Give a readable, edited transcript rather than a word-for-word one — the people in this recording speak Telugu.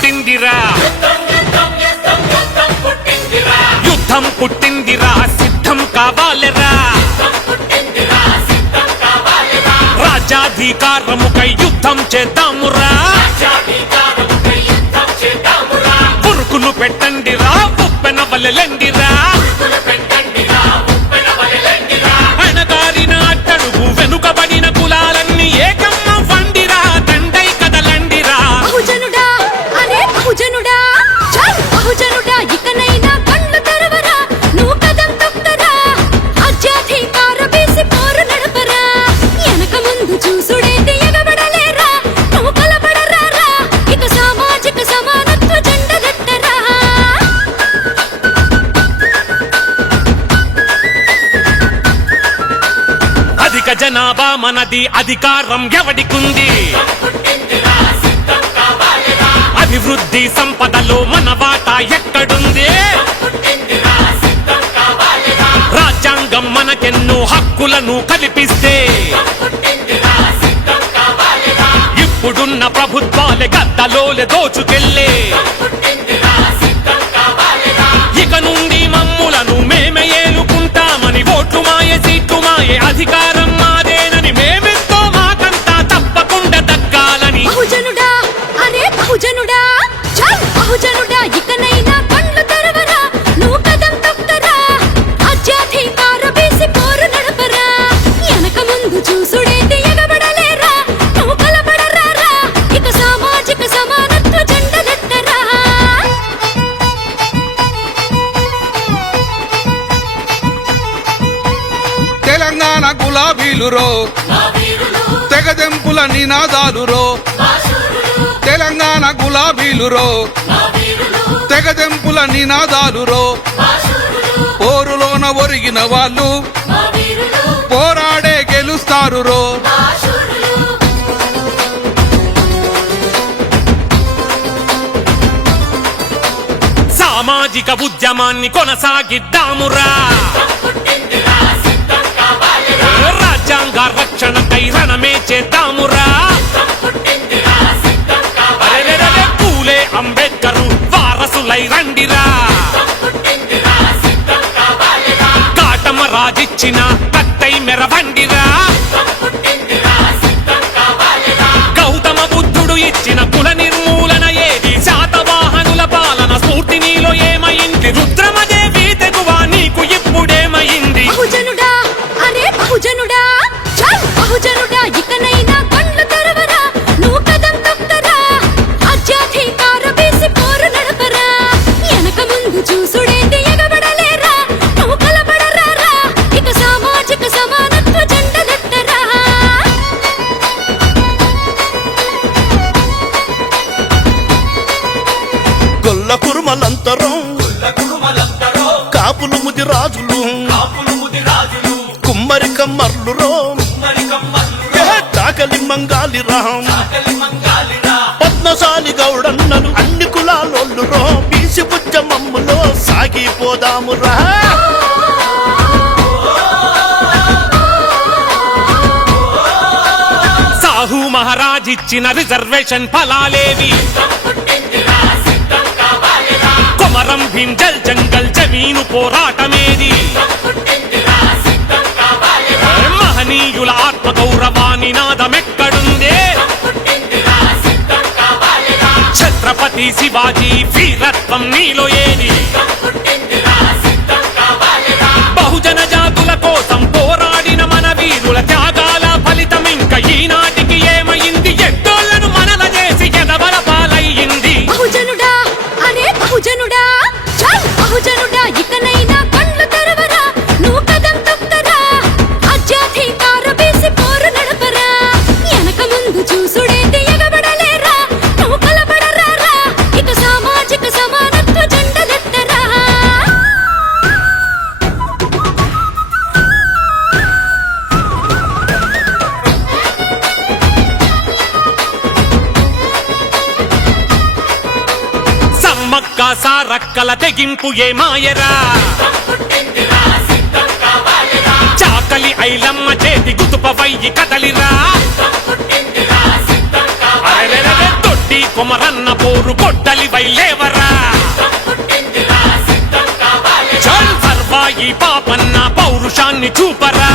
పుట్టిందిరా యుద్ధం పుట్టిందిరా సిద్ధం కావాలిరా రాజ్యాధికారముకై యుద్ధం చేద్దామురా పురుకులు పెట్టండిరా ఉప్పెన వలెలండిరా అణగారిన అట్టడుగు వెనుకబడిన కులాలన్నీ ఏకమ్మ వండిరా దండై కదలండిరా బహుజనుడా అరే బహుజనుడా చల్ బహుజనుడా ఇకనైనా కళ్ళు తెరవరా నువ్వు కదం తొక్కరా రాజ్యాధికార బీసి పోరు నడపరా వెనక ముందు చూసుడేంటి ఎగబడలేరా నువ్వు కలబడరారా ఇక సామాజిక సమానత్వ జెండగట్టరా అధిక జనాభా మనది అధికారం ఎవడికుంది అభివృద్ధి సంపదలో మన వాటా ఎక్కడుంది రాజ్యాంగం మనకెన్నో హక్కులను కల్పిస్తే ఇప్పుడున్న ప్రభుత్వాలే గద్దలోలే దోచుకెళ్ళే ఇక నుండి మమ్ములను మేమే ఏలుకుంటామని ఓట్లు మాయే సీట్లు మాయే అధికారం మాదేనని మేమెంతో మాకంతా తప్పకుండా దక్కాలని బహుజనుడా అరే బహుజనుడా చల్ బహుజనుడా ఇకనైనా కళ్ళు తెరవరా నువ్వు కదం తొక్కరా రాజ్యాధికార బీసి పోరు నడపరా వెనక ముందు చూసుడేంటి ఎగబడలేరా నువ్వు కలబడరారా ఇక సామాజిక సమానత్వ జెండగట్టరా తెలంగాణ గులాబీలురో తెగదెంపుల నినాదాలురో తెలంగాణ గులాబీలురో తెగదెంపుల నినాదాలురో పోరులోన ఒరిగిన వాళ్ళు పోరాడే గెలుస్తారురో సామాజిక ఉద్యమాన్ని కొనసాగిద్దామురా రాజ్యాంగ రక్షణకై రణమే చేద్దామురా అరెరెరెరె పూలే అంబేద్కరు వారసులై రండిరా కాటమ రాజిచ్చిన కట్టై మెరవండిరా గౌతమ బుద్ధుడు ఇచ్చిన కుల నిర్మూలన ఏది శాతవాహనుల పాలన స్ఫూర్తి నీలో ఏమైంది రుద్రమదేవి తెగువ నీకు ఇప్పుడేమైంది బహుజనుడా అరే బహుజనుడా చల్ బహుజనుడా ఇకనైనా కళ్ళు తెరవరా నువ్వు కదం తొక్కరా రాజ్యాధికార బీసి పోరు నడపరా వెనక ముందు చూసుడేంటి ఎగబడలేరా నువ్వు కలబడరారా ఇక సామాజిక సమానత్వ జెండగట్టరా గొల్ల కురుమలంతరం కాపులు ముది రాజులు కుమ్మరి కమ్మర్లురో చాకలి మంగాలి రాం పద్మశాలి గౌడన్నలు అన్ని కులాలోళ్ళురో బీసి ఉద్యమమ్ములో సాగిపోదామురా సాహు మహారాజ్ ఇచ్చిన రిజర్వేషన్ ఫలాలేవి కొమరం భింజల్ జంగల్ జమీను పోరాటమేది మహనీయుల ఆత్మ గౌరవాన్ని నాదమెక్కడుందే ఛత్రపతి శివాజీ వీరత్వం నీలో ఏది బహుజన జాతుల కోసం పోరాడిన మన వీరుల త్యాగాల ఫలితం ఇంకా ఈనాటికి ఏమైంది ఎద్దోళ్లను మనల చేసి ఎదవల పాలయ్యింది బహుజనుడా అరే బహుజనుడా చల్ బహుజనుడా ఇకనైనా కళ్ళు తెరవరా నువ్వు కదం తొక్కరా రాజ్యాధికార బీసి పోరు నడపరా వెనక ముందు చూసుడేంటి ఎగబడలేరా నువ్వు కలబడరారా ఇక సామాజిక సమానత్వ జెండగట్టరా సమ్మక్క సారక్కల తెగింపు ఏమాయరా చాకలి ఐలమ్మ చేతి గుతుపవయ్యి కదలిరా అరెరెరెరె తొట్టి కొమరన్న పోరు గొడ్డలి వైలేవరా చల్ సర్వాయి పాపన్న పౌరుషాన్ని చూపరా